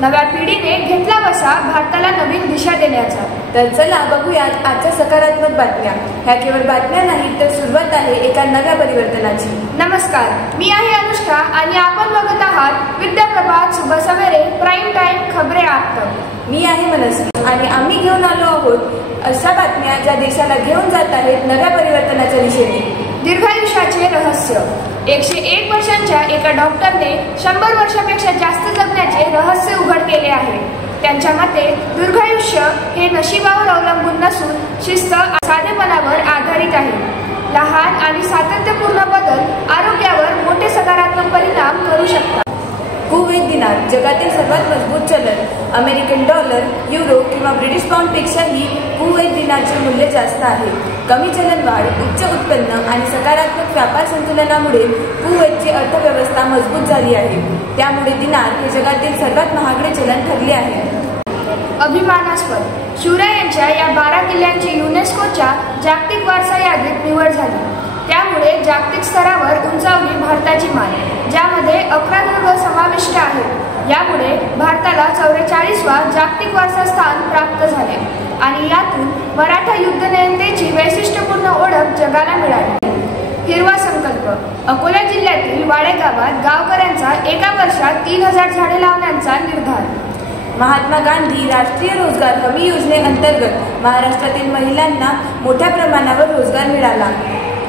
नव्या पिढीने घेतला वसा भारताला नवीन दिशा देण्याचा। तर चला बघूयात आजच्या सकारात्मक बातम्या। ह्या केवळ बातम्या नाहीत तर सुरुवात आहे एका नव्या परिवर्तनाची। नमस्कार, मी आहे अनुष्का आणि आपण बघत आहात विद्याप्रभात सुबह सवेरे प्राईम टाइम खबरें आप तक। मी आहे मनस्वी आणि आम्ही घेऊन आलो आहोत अशा बातम्या ज्या देशाला घेऊन जात आहेत नव्या परिवर्तनाच्या दिशेने। दीर्घायुष्याचे रहस्य। 101 वर्षांच्या एका डॉक्टरने 100 वर्षापेक्षा जास्त जगण्याचे रहस्य उघड केले आहे। त्यांच्या मते दीर्घायुष्य हे नशिबावर अवलंबून नसून शिस्त साधेपणावर आधारित आहे। लहान आणि सातत्यपूर्ण बदल आरोग्यावर मोठे सकारात्मक परिणाम करू शकतात। कुवैत दिनार जगातील सर्वात मजबूत चलन। अमेरिकन डॉलर, युरो किंवा ब्रिटिश पाउंडपेक्षाही कुवैत दिनारचे मूल्य जास्त आहे। कमी चलनवाढ, उच्च उत्पन्न आणि सकारात्मक व्यापार संतुलनामुळे कुवैतची अर्थव्यवस्था मजबूत झाली आहे। त्यामुळे दिनार हे जगातील सर्वात महागडे चलन ठरले आहे। अभिमानास्पद। शिवराय यांच्या या 12 किल्ल्यांची युनेस्कोच्या जागतिक वारसा यादीत निवड झाली। त्यामुळे जागतिक स्तरावर उंचावली भारताची मान, ज्यामध्ये 11 दुर्ग समाविष्ट आहेत। यामुळे भारताला 44वा जागतिक वारसा स्थान प्राप्त झाले आणि यातून मराठा युद्धनयनतेची वैशिष्ट्यपूर्ण ओळख जगाला मिळाली। हिरवा संकल्प। अकोला जिल्ह्यातील वाडे गावात गावकऱ्यांचा एका वर्षात 3000 झाडे लावण्याचा निर्धार। महात्मा गांधी राष्ट्रीय रोजगार हमी योजनेअंतर्गत महाराष्ट्रातील महिलांना मोठ्या प्रमाणावर रोजगार मिळाला।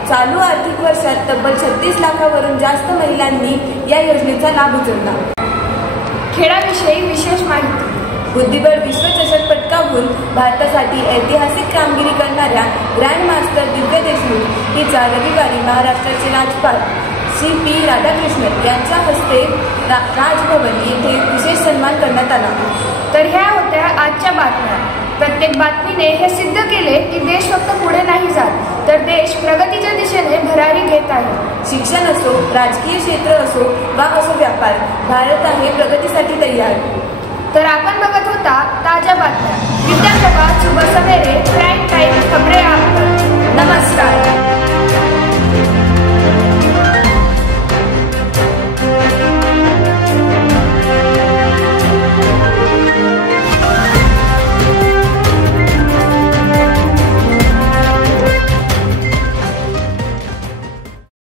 चालू आर्थिक वर्षात तब्बल 36 लाखावरून जास्त महिलांनी या योजनेचा लाभ उचलला। खेळाविषयी विशेष माहिती। बुद्धिबळ विश्वचषक पटकावून भारतासाठी ऐतिहासिक कामगिरी करणाऱ्या ग्रँड मास्टर दिव्या देशमुख हिचा रविवारी महाराष्ट्राचे राज्यपाल श्री पी राधाकृष्णन यांच्या हस्ते राजभवन येथे विशेष सन्मान करण्यात आला। तर ह्या होत्या आजच्या बातम्या। प्रत्येक बातमीने हे सिद्ध केले की देश फक्त पुढे नाही जात तर देश प्रगतीच्या दिशेने भरारी घेत आहे। शिक्षण असो, राजकीय क्षेत्र असो वा असो व्यापार, भारत आहे प्रगतीसाठी तयार। तर आपण बघत होता ताज्या बातम्या विद्याप्रभात सुबह सवेरे प्राईम टाइम खबरें आप तक। नमस्कार।